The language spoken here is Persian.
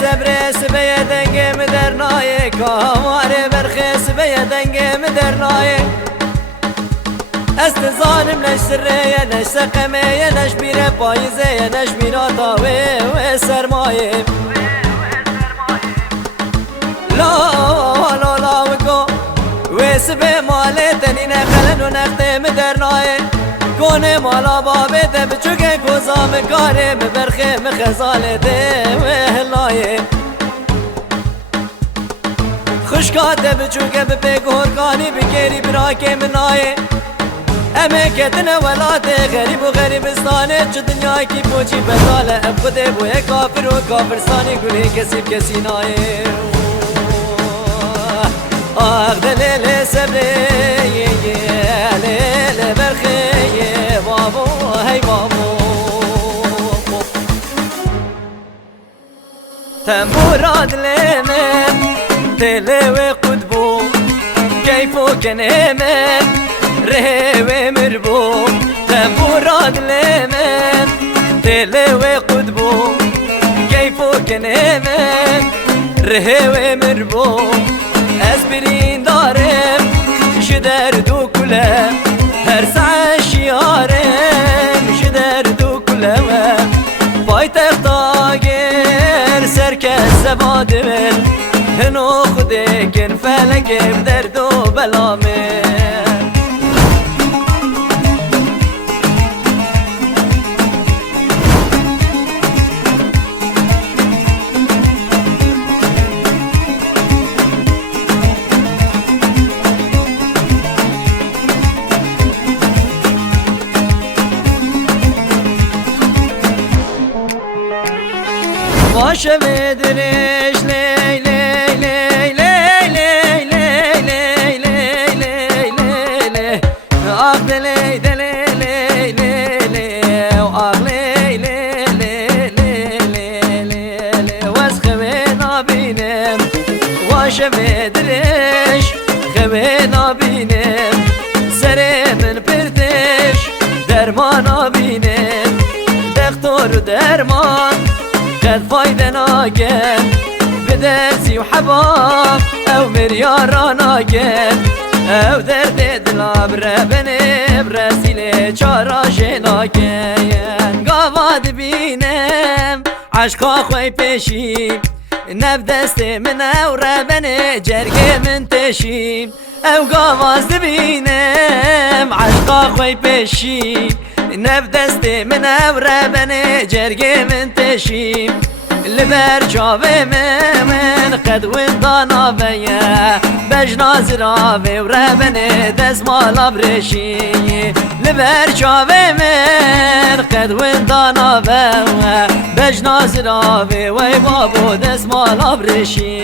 سبرس بیا دنگم در نایه کاماره برخس بیا دنگم در نایه است ظالم نش سره نش سقمه نش بیره پاییزه نش میراتاوه و سرمایه لا لا لا وگو وسبه ماله تنین خلن و نخته مدرنایه کنه مالا بابه ده بچوکه کوزام کاره مبرخه مخزاله ده وهلایه خشکاته بچوکه بپیگورکانی بگیری براکه منایه امه کتنه ولاته غریب و غریبستانه چو دنیای کی پوچی بزاله اب خده بوی کافر و کافرستانی گلی کسی نایه آخ دلیل سبره لیل برخه بابو هی بابو تنبورات لیمن تلوی قدبو کیفو کنیمن رهوی مربو تنبورات لیمن تلوی قدبو کیفو کنیمن رهوی مربو از برین دارم شدر دو کله هر ساعه شیارم شدر دو کله و پای تختاگر سرکز زبادمل هنو خوده کن فلکم درد و بلامه باشه بدرش لی لی لی لی لی لی لی لی لی لی لی آخ دلی دلی لی لی لی آخ لی لی لی لی لی لی واس خوی نبینم باشه بدرش خوی نبینم سر من پرتش درمان نبینم دکتر درمان قد فايدة ناقل بدرسي وحباب او مريار ناقل او درد دلاب ربني برسيلي چاراش ناقل قواد بينم عشقا خوي بشيم نب دست من او ربني جرق من تشيم او قواز بينم عشقا خوي بشيم نب دست من او ربنه جرگه من تشیم لبر چاوه من قد وندانا بیا بجناز راوه و ربنه دست مالا برشی لبر چاوه من قد وندانا بیا بجناز راوه و بابو دست مالا برشی